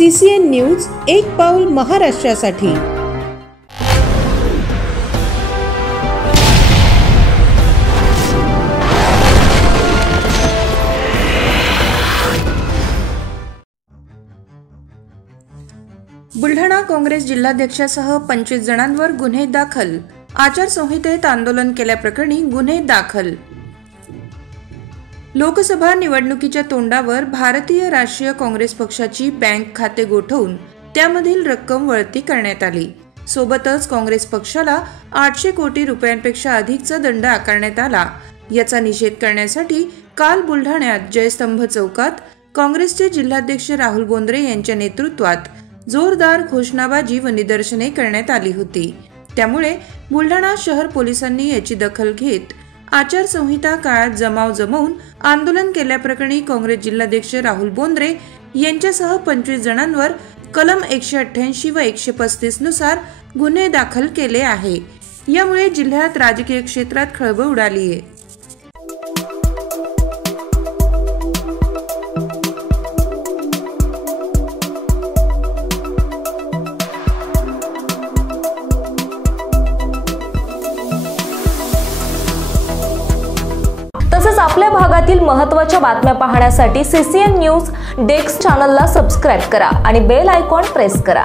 CCN news एक पाऊल महाराष्ट्रासाठी। बुलढाणा काँग्रेस जिल्हाध्यक्षासह 25 जणांवर गुन्हे दाखल। आचारसंहितेत आंदोलन केल्याप्रकरणी गुन्हे दाखल। लोकसभा निवडणुकीच्या तोंडावर भारतीय राष्ट्रीय काँग्रेस पक्षाची बँक खाते गोठवून त्यामधील रक्कम वळती करण्यात आली। सोबतच काँग्रेस पक्षाला 800 कोटी रुपयांपेक्षा अधिकचा दंड आकारण्यात आला। याचा निषेध करण्यासाठी काल बुलढाण्यात जयस्तंभ चौकात काँग्रेसचे जिल्हाध्यक्ष राहुल बोंद्रे यांच्या नेतृत्वात जोरदार घोषणाबाजी व निदर्शने करण्यात आली होती। त्यामुळे बुलढाणा शहर पोलिसांनी याची दखल घेत आचारसंहिता काळात जमाव जमवून आंदोलन केल्याप्रकरणी काँग्रेस जिल्हाध्यक्ष राहुल बोंद्रे यांच्यासह 25 जणांवर कलम 188 व 135 नुसार गुन्हे दाखल केले आहे। यामुळे जिल्ह्यात राजकीय क्षेत्रात खळबळ उडाली आहे। तसेच आपल्या भागातील महत्त्वाच्या बातम्या पाहण्यासाठी CCN न्यूज डेस्क चॅनलला सबस्क्राइब करा आणि बेल आयकॉन प्रेस करा।